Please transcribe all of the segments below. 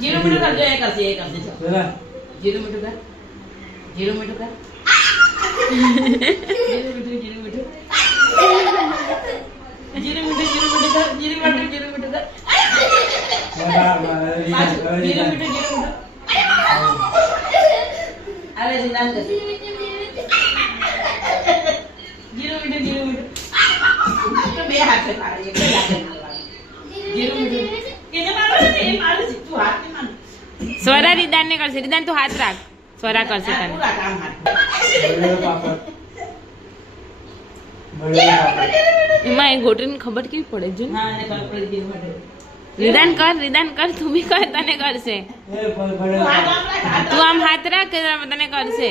zero metre कर जो एक करते चल जीरो मीटर कर जीरो मीटर कर zero metre zero metre zero metre zero metre कर जीरो मीटर जीरो मीटर कर जीरो मीटर अरे निदान कर जीरो मीटर तो बे हाथ से मारो ये जीरो मीटर केने मारो ने मारो तू हाथ में मार स्वरा रिदान ने करશે रिदान તું હાથ રાખ स्वरा કરશે તને पूरा काम हाथ એમાં એ ગોટરીની ખબર કેવી પડે જો हां ने कर पड़ी जीरो मीटर रिदान कर તું બી કર તને કરશે તું આમ હાથ રાખ તને કરશે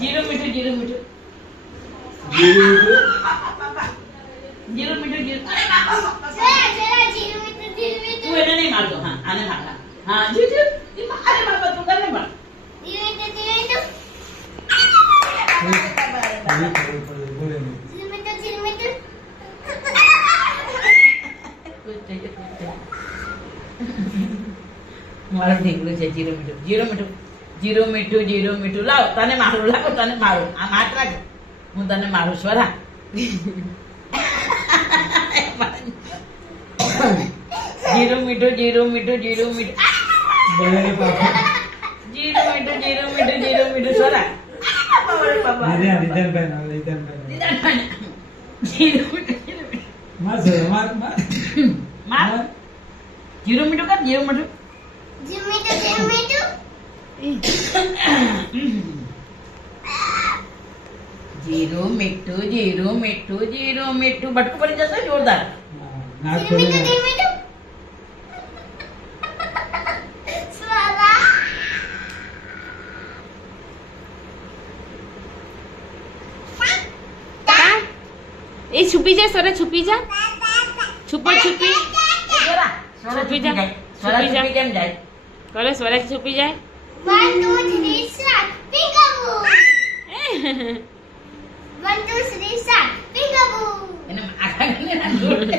zero metre zero metre zero metre zero तू એને નહીં મારતો હા આને મારતા હા જી જી અરે બાબા તું કરને માર મારો ઢીકલું છે જીરો મીટર જીરો મીટર जीरो मीठू जीरो मीठू लाव तने मारू आ मात्रा हूँ तने मारू स्वरा जीरो मीठू जीरो मीठू जीरो मीठू जीरो मीठू जीरो मीठू जीरो मीठू स्वरा जीरो मीठू मार जीरो मीठू कर जीरो मीठू जीरो मिट्टू जीरो मिट्टू जीरो मिट्टू बटकू पड़ी जैसे जोरदार એ છુપી જા સોરા છુપી જા છુપો છુપી छुपी जा केम जाए करे सोरा છુપી જાય 1 2 3 start peekaboo 1 2 3 start peekaboo એને આખા ને ના જોડ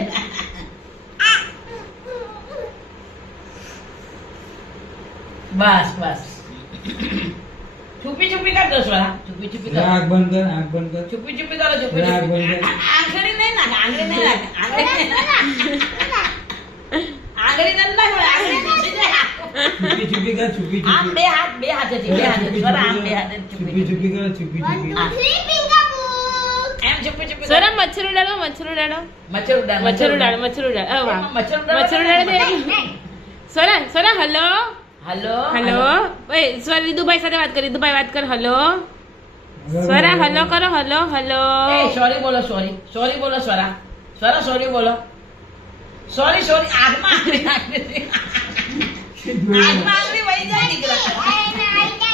बस बस छुपी छुपी कर दो सोरा छुपी छुपी कर आंख बंद कर छुपी छुपी करो छुपी आंख बंद कर आंगली नहीं ना आंगली नहीं ना आंगली नहीं ना छुपी छुपी कर छुपी आम छुपी बे हाथ से सोरा आम बे हाथ छुपी छुपी कर छुपी 1 छुपी 2 3 peekaboo एम छुपी छुपी સોરા મચ્છર ઉડાડો મચ્છર ઉડાડો मच्छर उड़ा મચ્છર ઉડાડો મચ્છર ઉડાડો અ વાહ मच्छर મચ્છર ઉડાડો દે સોરા સોરા હેલો हेलो હેલો ઓય સોરા રીદુભાઈ સાથે વાત કરી રીદુભાઈ વાત કર હેલો સોરા હેલો કરો હેલો હેલો ए सॉरी बोलो सॉरी सॉरी बोलो सोरा सोरा सॉरी बोलो सॉरी सॉरी आग में आग में वही जाए निकला I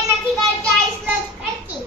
નથી કરતા આઈસ લસ કરતી